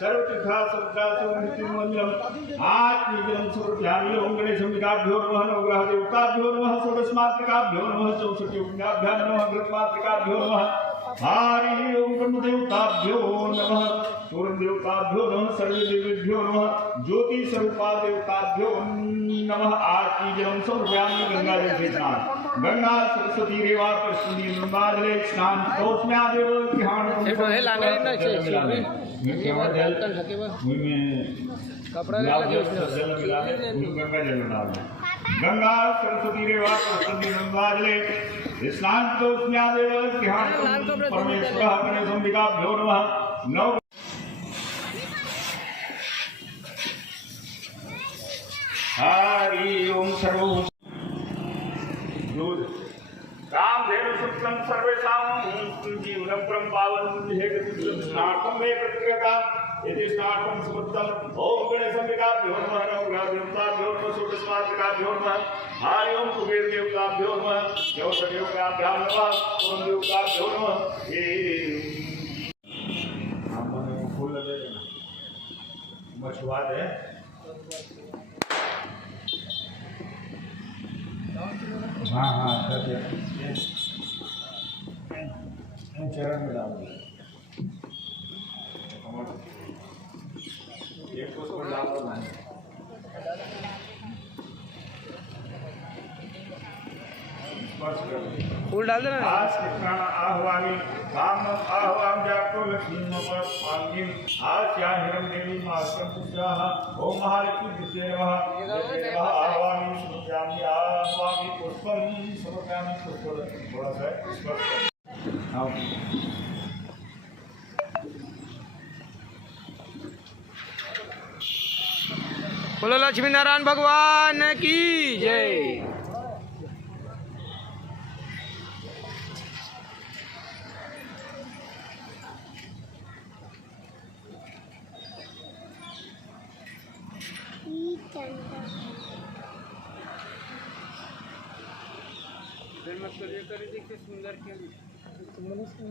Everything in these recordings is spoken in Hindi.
सर्वतीर्था सर्वदासो मृत्युमंगलम आत्मीजलम सर्वध्यानिलो गणेशं विदाभ्यो नमः नवग्रह देवताभ्यो नमः षोडशमात्रिकाभ्यो नमः 64 यज्ञाभ्यो नमः घृतमात्रिकाभ्यो नमः हरि ओम ब्रह्मदेवताभ्यो नमः सूर्यदेवताभ्यो नमः सर्वदेवेभ्यो नमः ज्योति स्वरूपा देवताभ्यो नमः आत्मीजलम सर्वव्यापी गंगा जल से स्नान गंगा सरस्वती रेवा परशुनी गंगा जल स्नान तोस्म्यादेव ध्यान कपड़ा गंगा जल डाल गंगा सरस्वती रेवा परशुनी गंगा जल स्नान तोस्म्यादेव ध्यान परमेश्वरः गणेशंबिकाभ्यो नमः नव हरि ओम सर्वो कामधेनु सुत्रं सर्वेषां जीवनं परं पावनं स्नातम मे प्रतिक्रियता यदि स्नातम सुत्रं ओम गणेशंबिकाभ्यो नमः नवग्रहदेवताभ्यो नमः षोडशमात्रिकाभ्यो नमः हरि ओम कुबेर देवताभ्यो नमः देवताभ्यो नमः ओम देवताभ्यो नमः ये हमने फूल लगे मछुआ दे हाँ हाँ कर दिया चरण में डाल दिया एक को डाल दो फूल डाल देना आज कितना आह्वानी काम आह्वान जाको लक्ष्मी नमः स्वामी आज क्या हिरम देवी मास्टम पुष्याः ओम महालक्ष्मी विद्ये नमः आह्वानी सुजामि आह्वानी पुष्पम समर्पयामि पुष्पम थोड़ा सा पुष्प आओ बोलो लक्ष्मी नारायण भगवान की जय।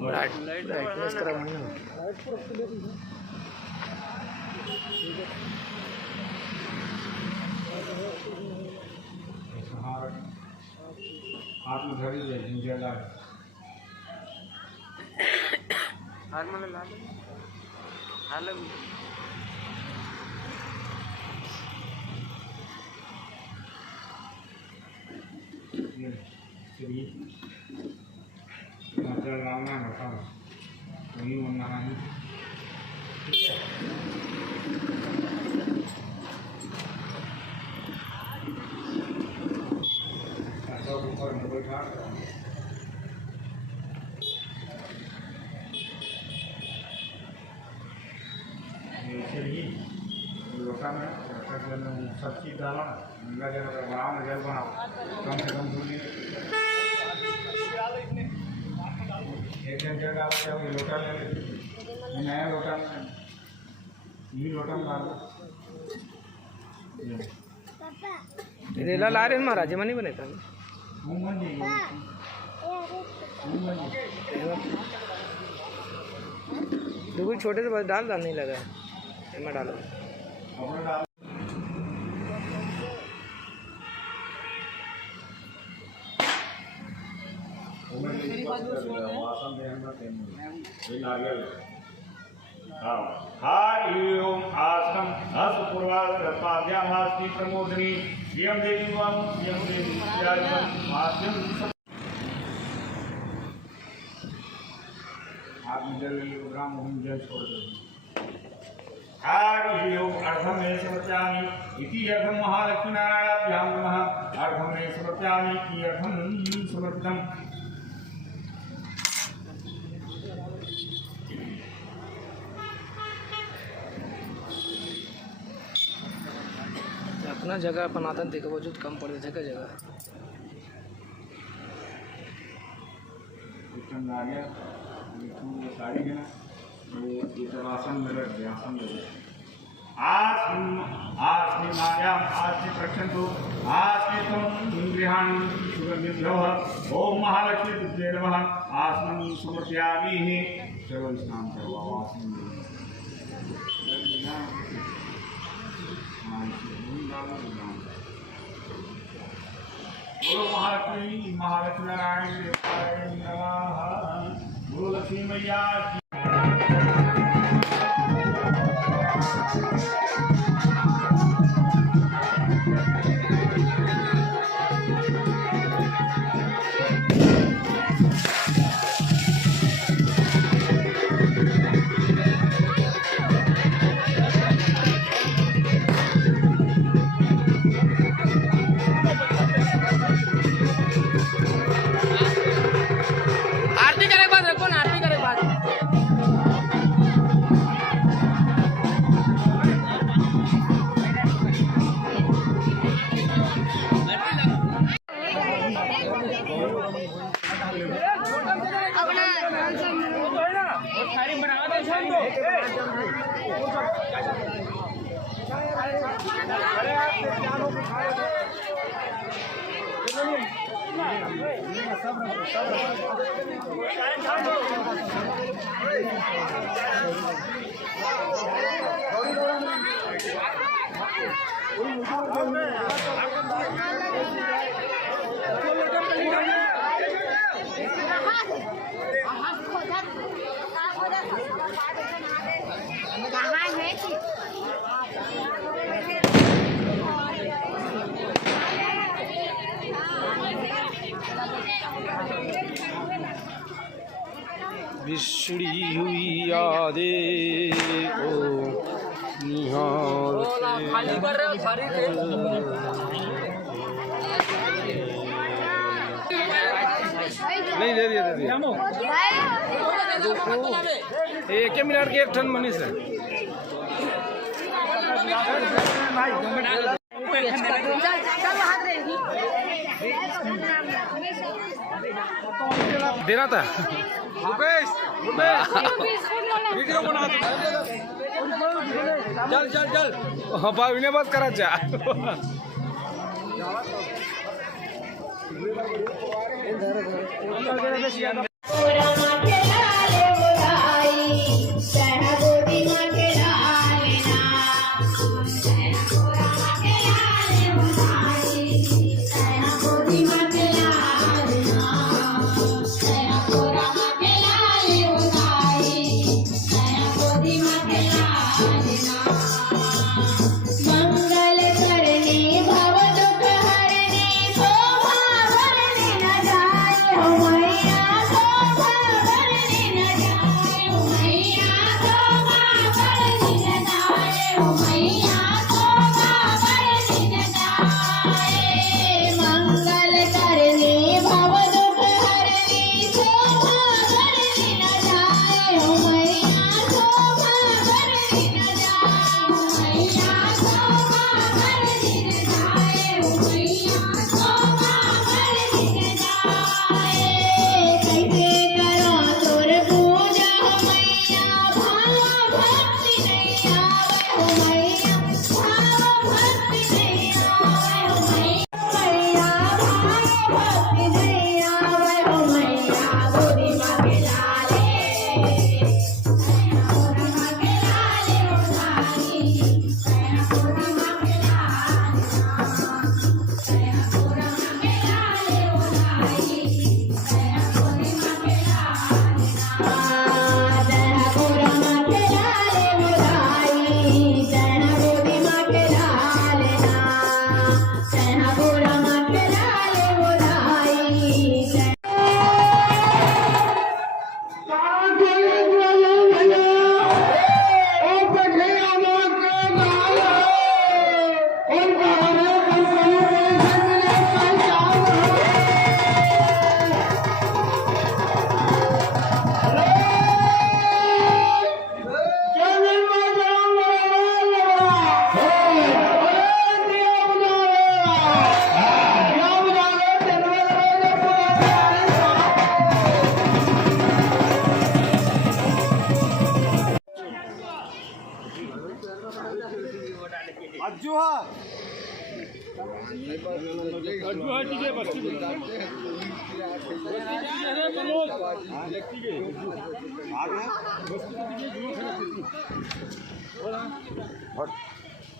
ब्राइटनेस करा हाथ में धरी है जिंजर ला हाथ में ला हाल लाना होता है वही बनना है ऊपर में बैठा चलिए लोटा में सब चीज डाला गंगा जल बनाओ जल बनाओ कम से कम दूरी एक जन जल डाल के लोटा ले नया लोटा में ये लोटा में डाल रेला ला रहे महाराज मनी बने था दो छोटे से बस डाल नहीं लगा मैं डालो हरि ओम आसनम हस्तपूर्वाधरपाद्यामास्ति प्रमोदनी श्रियं देवी वां श्रियं देवी माध्यम आप जल ग्राम जल छोड़ दो हरि ओम अर्धम में समर्पयामि इति अर्धम महालक्ष्मी नारायणाभ्यां नमः अर्धम में समर्पयामि इति अर्धम समर्पितम् अपना जगह अपन आता देखो वजूद कम पड़ जगह जगह साड़ी है ना ये आसन में रख दिया आसन में आस्मिनायाम आस्ति प्रक्षन्तु आस्मितं गृहाणि सुगन्धिभ्यः ओम महालक्ष्मी विद्ये नमः आसनं समर्पयामि केवल स्नान करवा वासनी बोलो महालक्ष्मी महालक्ष्मी नारायण देवाय नमः। बोलो लक्ष्मी मैया की। आरती करे बाद रखो ना, आरती करे बाद बिछड़ी हुई यादें को नहीं दे दिया एक मिनट के एक टन मनीष है। देना था वीडियो बना चल चल चल हाँ भाई बस करा चा मैया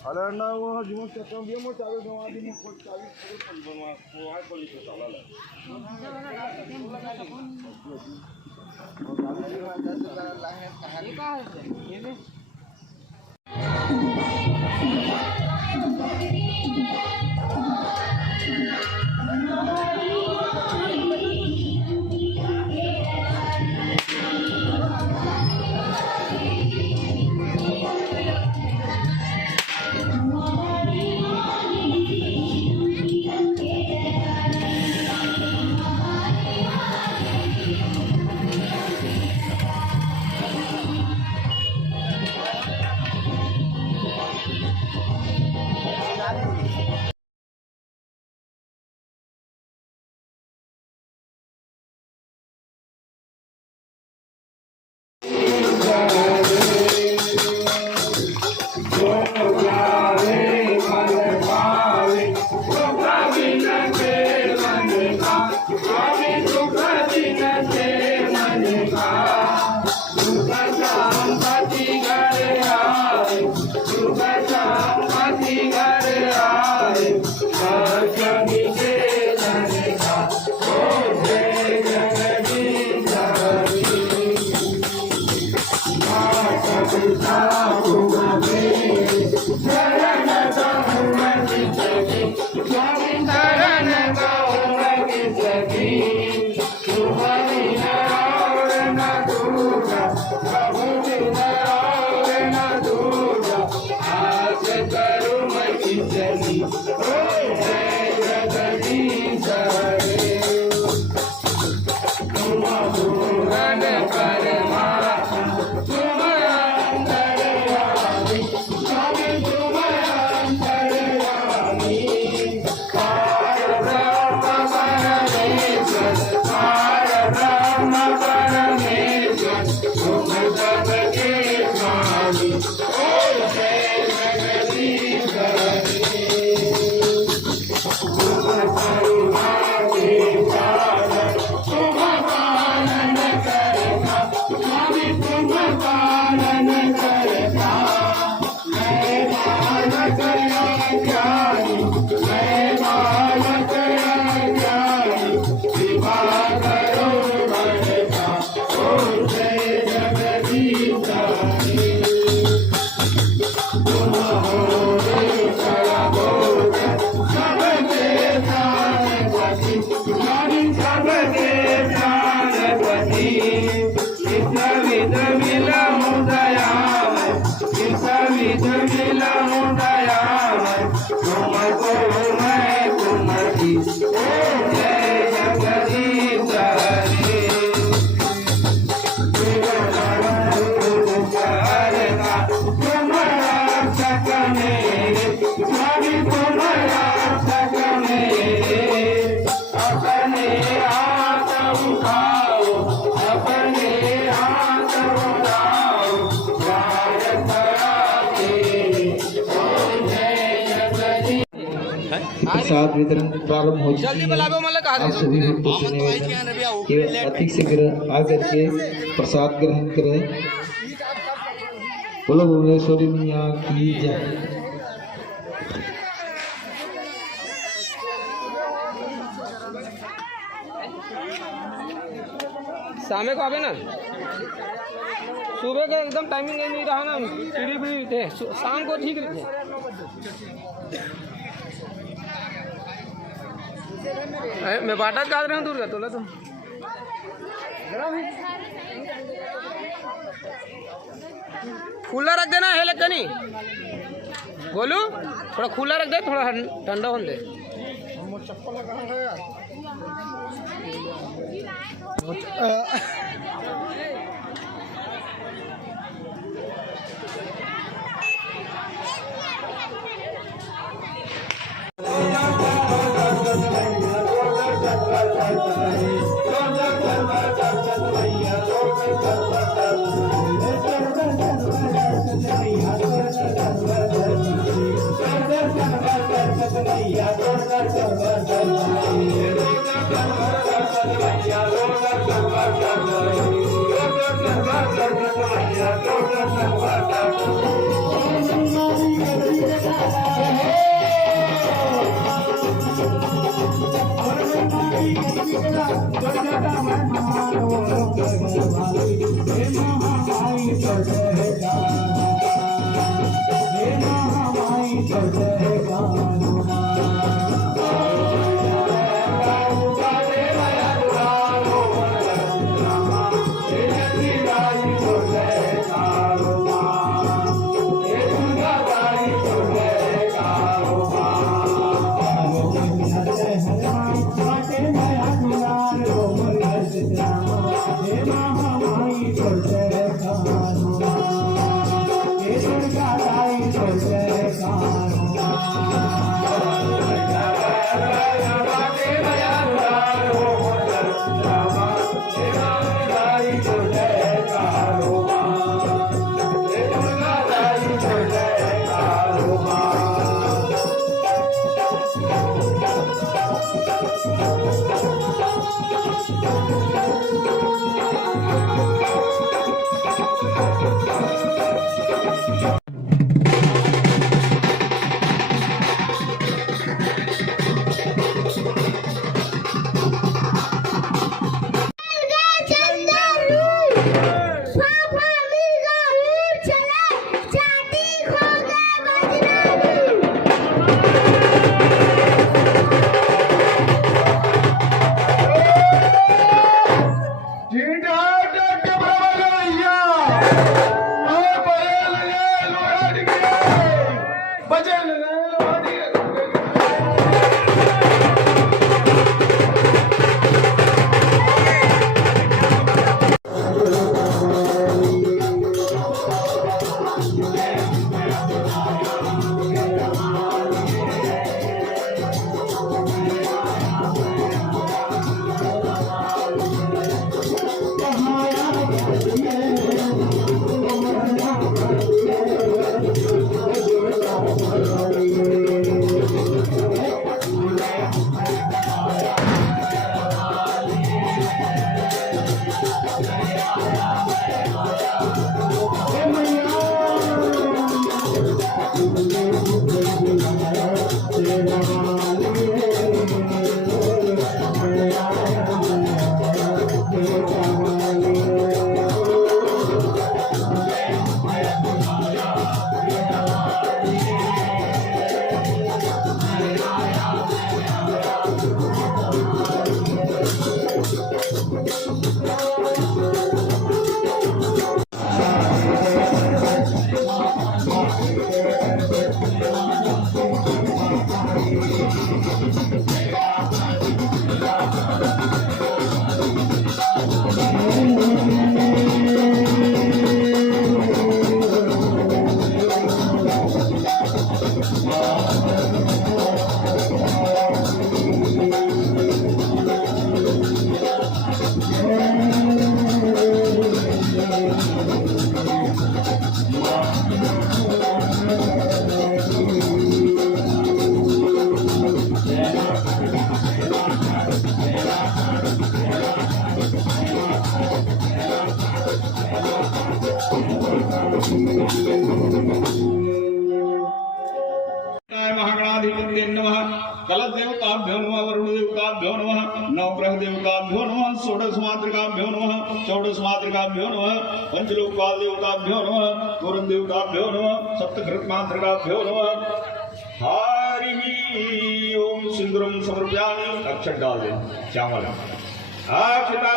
अरे ना वो जिमो चक्कर भी मो चालू दवा दी मो कोट चालू बनवा वो आ कोली तो चला ले प्रसाद वितरण प्रारंभ हो चुकी है। आप सभी भक्तों से निवेदन कि अति शीघ्र आकर के प्रसाद ग्रहण करें। बोलो भुवनेश्वरी मैया की जय। शाम को आवे ना, सुबह का एकदम टाइमिंग नहीं रहा ना, सीढ़ी भी थे, शाम को ठीक थे। मैं बाटा काट रहा हूँ दूर का तोला तो खुला रख देना है लगता नहीं बोलू, थोड़ा खुला रख दे, थोड़ा ठंडा होने दे। Yeah. महागणाधिपत्ये नमः कलदेवताभ्यो नमः वरुणदेवताभ्यो नमः नवग्रहदेवताभ्यो नमः षोडशमातृकाभ्यो नमः चौदशमातृकाभ्यो नमः पंचलोकपालदेवताभ्यो नमः गौरदेवताभ्यो नमः सप्तघृतमातृकाभ्यो नमः। हरि ओम सिंदूरम समर्पयामि। अक्षर डाल दे श्यामल आक्षिता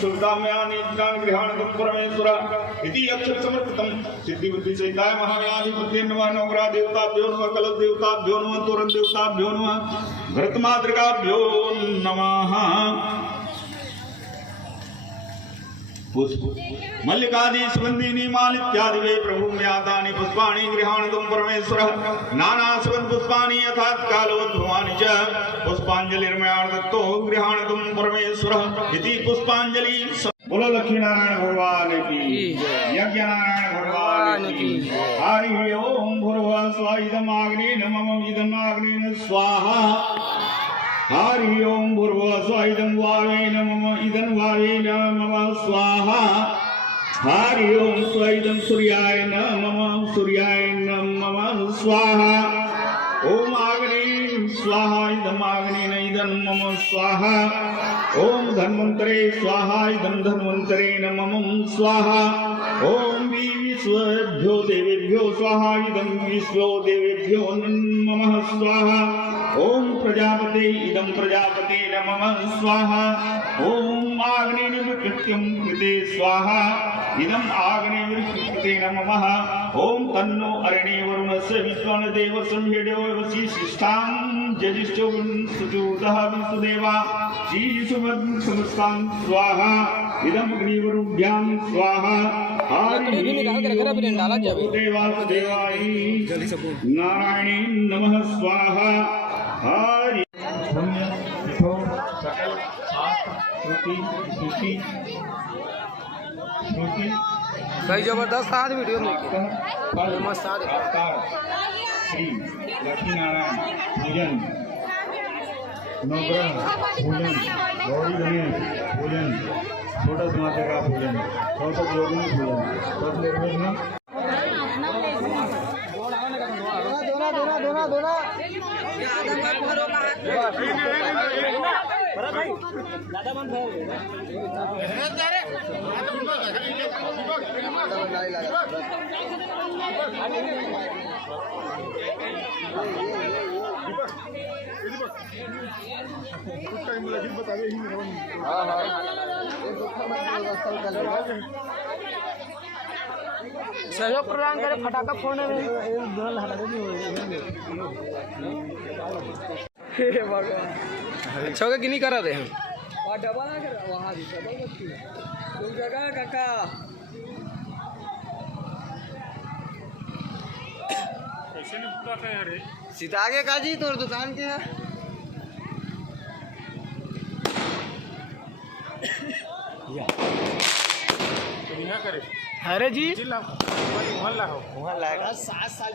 सुरताम्यानि गृहाणकं परमेश्वर इति अक्षर समर्पितं सिद्धि बुद्धि सहिताय महागणाधिपत्ये नमः नवग्रह देवताभ्यो नमः कलश देवताभ्यो नमः तोरण देवताभ्यो नमः घृतमातृकाभ्यो नमः। पुष्प मल्लिकादि सुगंधिनी मालित्यादि वे प्रभु म्यातानि पुष्पाणि गृहाणकं परमेश्वर नाना सुगंध पुष्पाणि यथात् कालवत् भवानि च पुष्पांजलिर्मया दत्तो गृहाणकं परमेश्वर इति पुष्पांजलि। बोलो लक्ष्मी नारायण भगवान की यज्ञ नारायण भगवान की। हरि ओम भूर्भुवः स्वः इदमाग्नेय मम इदमाग्नेय स्वाहा हरि ओम भूर्भुवः स्वः इदं वावे नमः इदं वावे नमः स्वाहा हरि ओम स्वः इदं सूर्याय नमः सूर्याय नमः स्वाहा ओम अग्नि स्वाहा इदं अग्निन इदं मम स्वाहा ओम धन्वन्तरे स्वाहा इदं धन्वन्तरे नमः स्वाहा ओम विश्वेभ्यो देवेभ्यो स्वाहा इदं विश्वो देवेभ्यो नमः स्वाहा ओम प्रजापते इदं प्रजापते नमः स्वाहा ओम आग्नेयविकृत्यं कृते स्वाहा इदं आग्नेयविकृते नमः ओम तन्नो अरणे वरुणस्य विश्वानदेव संहेडो वशिष्ठां जजिष्ठो सुचूतः विष्णुदेवा श्रीसुभद्रसमस्तां स्वाहा इदं अग्निवरुभ्यां स्वाहा देवाय नारायणी नमः स्वाहा हरि पुण्य विठो सकल शास्त्र श्रुति स्मृति श्रुति भाई जबरदस्त आज वीडियो में मस्त आज अवतार श्री लक्ष्मी नारायण पूजन नवग्रह पूजन गौरी गणेश पूजन छोटा समाज का पूजन छोटा योगी पूजन सब निर्विघ्न सहयोग प्रदान करे फटाका फोड़ने में अच्छा होगा कि नहीं करा रहे हैं सीधा आगे का जी तो दुकान के है अरे जी वहाँ लाएगा 7 साल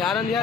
ध्यान दिया